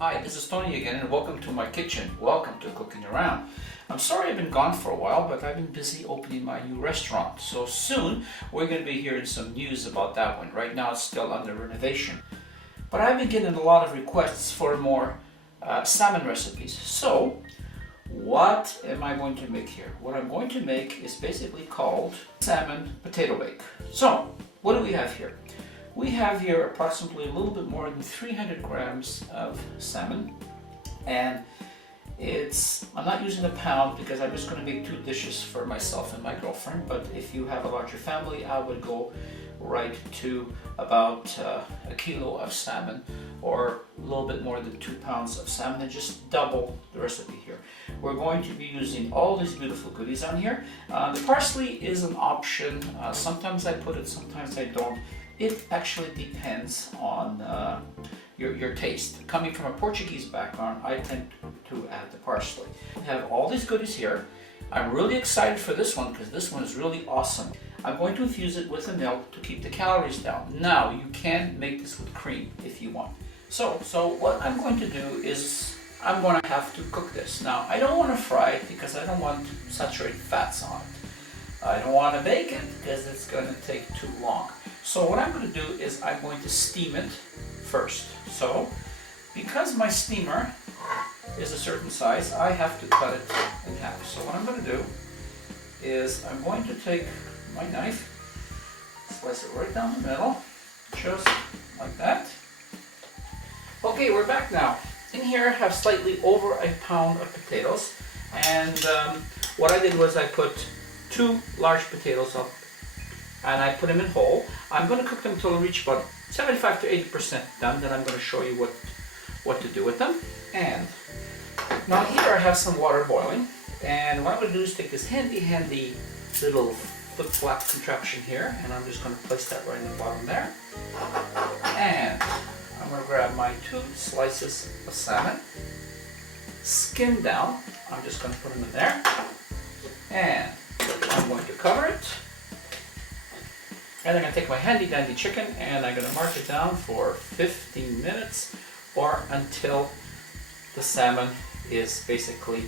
Hi, this is Tony again and welcome to my kitchen. Welcome to Cooking Around. I'm sorry I've been gone for a while, but I've been busy opening my new restaurant. So soon we're going to be hearing some news about that one. Right now it's still under renovation. But I've been getting a lot of requests for more salmon recipes. So what am I going to make here? What I'm going to make is basically called Salmon Potato Bake. So what do we have here? We have here approximately a little bit more than 300 grams of salmon, and I'm not using a pound because I'm just going to make 2 dishes for myself and my girlfriend, but if you have a larger family, I would go right to about a kilo of salmon or a little bit more than 2 pounds of salmon and just double the recipe here. We're going to be using all these beautiful goodies on here. The parsley is an option. Sometimes I put it, sometimes I don't. It actually depends on your taste. Coming from a Portuguese background, I tend to add the parsley. We have all these goodies here. I'm really excited for this one because this one is really awesome. I'm going to infuse it with the milk to keep the calories down. Now, you can make this with cream if you want. So what I'm going to do is I'm going to have to cook this. Now, I don't want to fry it because I don't want saturated fats on it. I don't want to bake it because it's going to take too long. So what I'm going to do is I'm going to steam it first. So because my steamer is a certain size, I have to cut it in half. So what I'm going to do is I'm going to take my knife, slice it right down the middle, just like that. Okay, we're back now. In here I have slightly over a pound of potatoes, and what I did was I put 2 large potatoes up and I put them in whole. I'm going to cook them until I reach about 75 to 80% done. Then I'm going to show you what to do with them. And now here I have some water boiling, and what I'm going to do is take this handy little flip-flap contraption here, and I'm just going to place that right in the bottom there. And I'm going to grab my 2 slices of salmon, skin down. I'm just going to put them in there, and I'm going to cover it. And I'm going to take my handy dandy chicken and I'm going to mark it down for 15 minutes or until the salmon is basically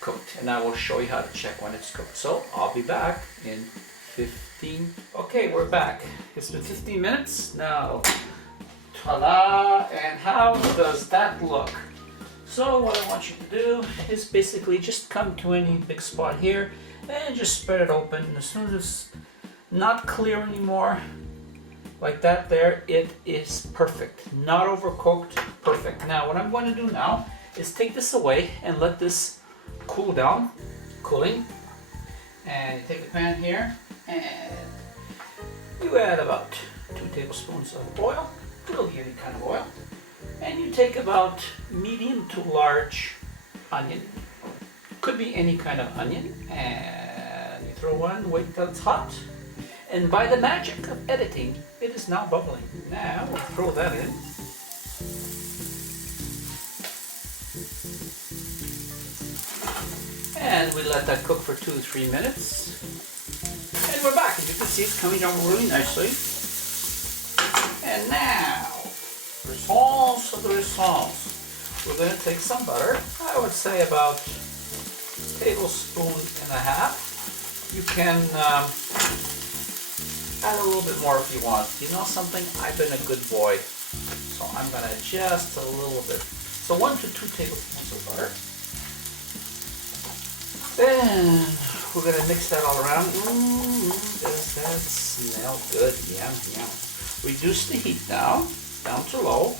cooked. And I will show you how to check when it's cooked. So I'll be back in 15. Okay, we're back. It's been 15 minutes. Now, ta-da! And how does that look? So what I want you to do is basically just come to any big spot here and just spread it open. As soon as it's not clear anymore, like that there, it is perfect. Not overcooked, perfect. Now what I'm going to do now is take this away and let this cool down, cooling. And you take the pan here and you add about 2 tablespoons of oil. It'll be any kind of oil. And you take about medium to large onion. Could be any kind of onion. And you throw one, wait until it's hot. And by the magic of editing, it is now bubbling. Now we'll throw that in. And we let that cook for 2 to 3 minutes. And we're back. As you can see, it's coming down really nicely. And now, results of the results. We're going to take some butter. I would say about a tablespoon and a half. You can add a little bit more if you want. You know something? I've been a good boy, so I'm going to just a little bit. So 1 to 2 tablespoons of butter. Then we're going to mix that all around. Does that smell good? Yum, yum. Reduce the heat now, down to low,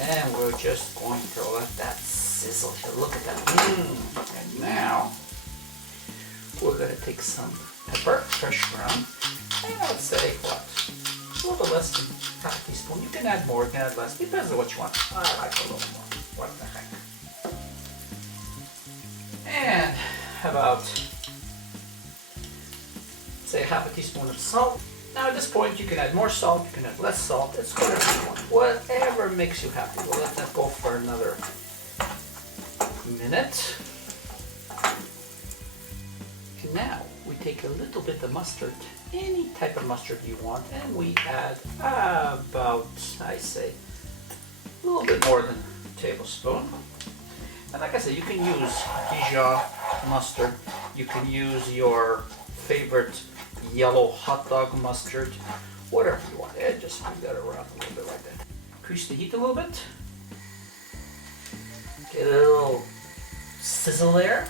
and we're just going to let that sizzle. Look at that. And now we're going to take some pepper, fresh ground. And I would say, what, a little less than half a teaspoon. You can add more, you can add less, depends on what you want. I like a little more. What the heck. And about, say, half a teaspoon of salt. Now at this point, you can add more salt, you can add less salt. It's whatever you want. Whatever makes you happy. We'll let that go for another minute. And now we take a little bit of mustard, any type of mustard you want, and we add about, I say, a little bit more than tablespoon. And like I said, you can use Dijon mustard. You can use your favorite yellow hot dog mustard, whatever you want. And just move that around a little bit like that. Increase the heat a little bit. Get a little sizzle there.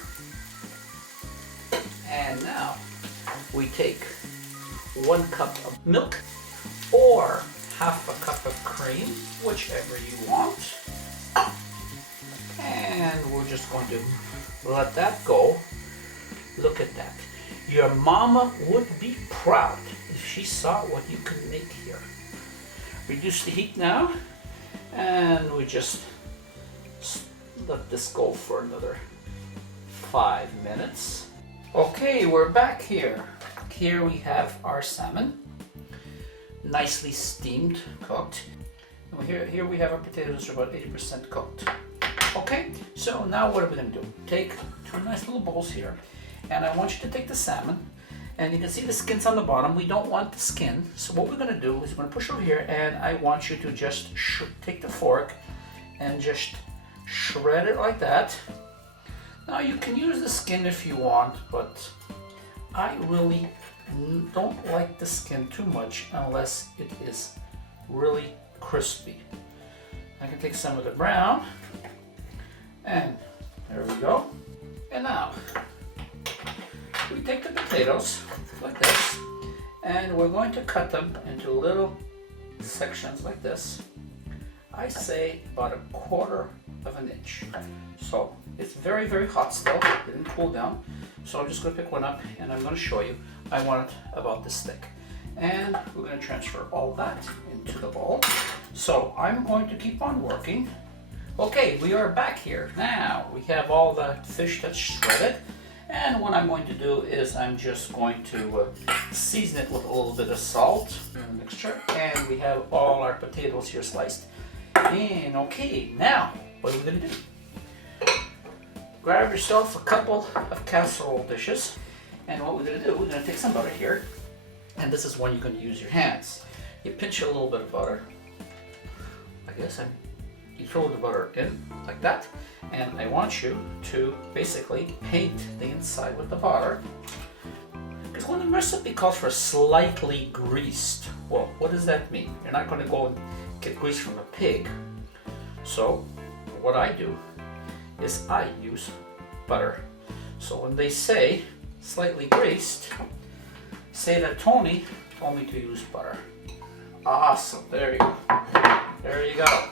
And now we take 1 cup of milk or half a cup of cream, whichever you want. And we're just going to let that go. Look at that. Your mama would be proud if she saw what you can make here. Reduce the heat now, and we just let this go for another 5 minutes. Okay, we're back here. Here we have our salmon, nicely steamed, cooked. And here we have our potatoes, are about 80% cooked. Okay, so now what are we going to do? Take 2 nice little bowls here, and I want you to take the salmon, and you can see the skin's on the bottom. We don't want the skin, so what we're going to do is we're going to push over here, and I want you to just take the fork and just shred it like that. Now you can use the skin if you want, but I really don't like the skin too much unless it is really crispy. I can take some of the brown, and there we go. And now we take the potatoes like this, and we're going to cut them into little sections like this. I say about 1/4 of an inch. So it's very, very hot still. It didn't cool down. So I'm just going to pick one up, and I'm going to show you. I want it about this thick. And we're going to transfer all that into the bowl. So I'm going to keep on working. Okay, we are back here. Now we have all the fish that's shredded. And what I'm going to do is I'm just going to season it with a little bit of salt and mixture. And we have all our potatoes here sliced. And okay, now what are we going to do? Grab yourself a couple of casserole dishes, and what we're going to do, we're going to take some butter here, and this is when you're going to use your hands. You pinch a little bit of butter, like this, and you throw the butter in like that, and I want you to basically paint the inside with the butter, because when the recipe calls for slightly greased, well, what does that mean? You're not going to go and get grease from a pig. So what I do is I use butter. So when they say slightly greased, say that Tony told me to use butter. Awesome, there you go. There you go.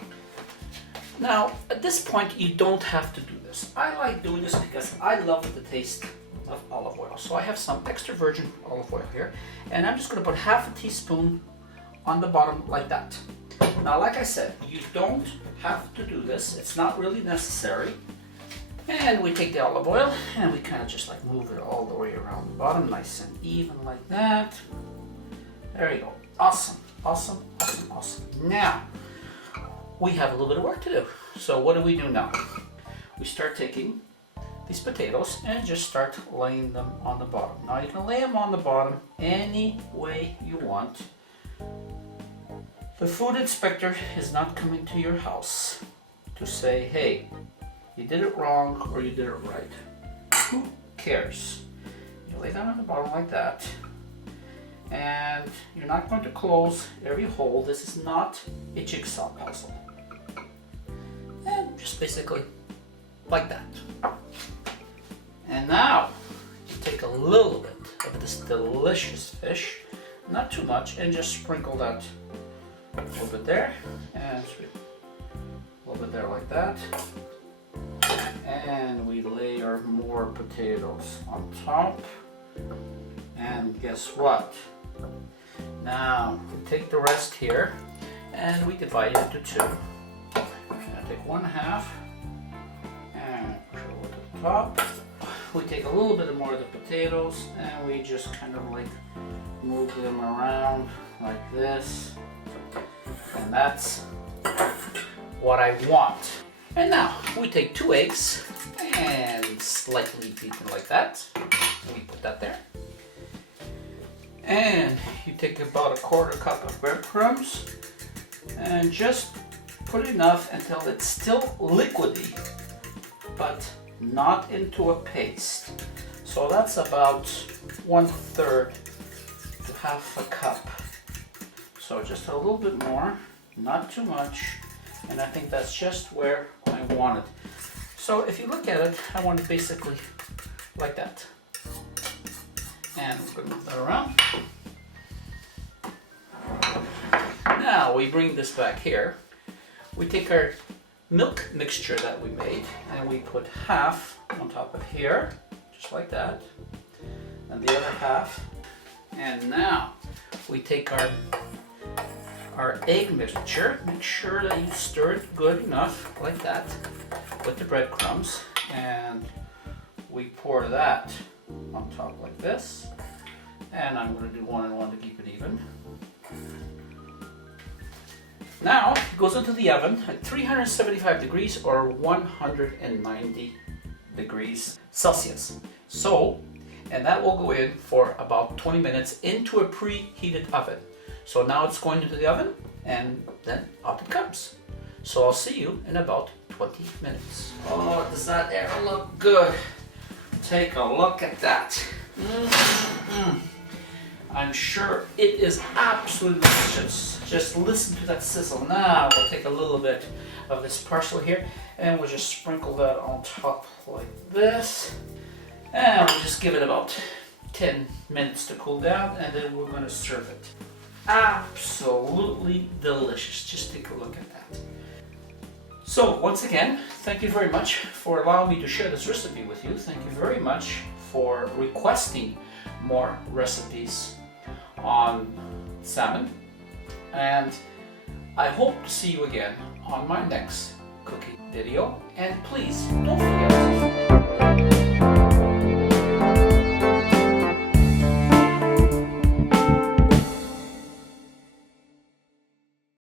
Now, at this point, you don't have to do this. I like doing this because I love the taste of olive oil. So I have some extra virgin olive oil here, and I'm just going to put half a teaspoon on the bottom like that. Now, like I said, you don't have to do this. It's not really necessary. And we take the olive oil and we kind of just like move it all the way around the bottom, nice and even like that. There you go. Awesome, awesome, awesome, awesome. Now, we have a little bit of work to do. So what do we do now? We start taking these potatoes and just start laying them on the bottom. Now you can lay them on the bottom any way you want. The food inspector is not coming to your house to say, hey, you did it wrong or you did it right. Who cares? You lay them on the bottom like that, and you're not going to close every hole. This is not a jigsaw puzzle. And just basically like that. And now you take a little bit of this delicious fish, not too much, and just sprinkle that a little bit there, and a little bit there like that. And we layer more potatoes on top. And guess what? Now we take the rest here and we divide it into 2. I'm gonna take 1/2 and push it over to the top. We take a little bit more of the potatoes and we just kind of like move them around like this. And that's what I want. And now we take 2 eggs and slightly beaten like that. We put that there. And you take about 1/4 cup of breadcrumbs and just put enough until it's still liquidy, but not into a paste. So that's about 1/3 to half a cup. So just a little bit more, not too much, and I think that's just where I want it. So if you look at it, I want it basically like that. And we're going to move that around. Now we bring this back here. We take our milk mixture that we made and we put half on top of here, just like that, and the other half. And now we take our egg mixture. Make sure that you stir it good enough, like that, with the breadcrumbs, and we pour that on top like this. And I'm going to do 1 and 1 to keep it even. Now it goes into the oven at 375 degrees or 190 degrees Celsius. So, and that will go in for about 20 minutes into a preheated oven. So now it's going into the oven and then out it comes. So I'll see you in about 20 minutes. Oh, does that ever look good? Take a look at that. I'm sure it is absolutely delicious. Just listen to that sizzle. Now we'll take a little bit of this parsley here and we'll just sprinkle that on top like this. And we'll just give it about 10 minutes to cool down and then we're going to serve it. Absolutely delicious. Just take a look at that. So once again, thank you very much for allowing me to share this recipe with you. Thank you very much for requesting more recipes on salmon, and I hope to see you again on my next cooking video. And please don't forget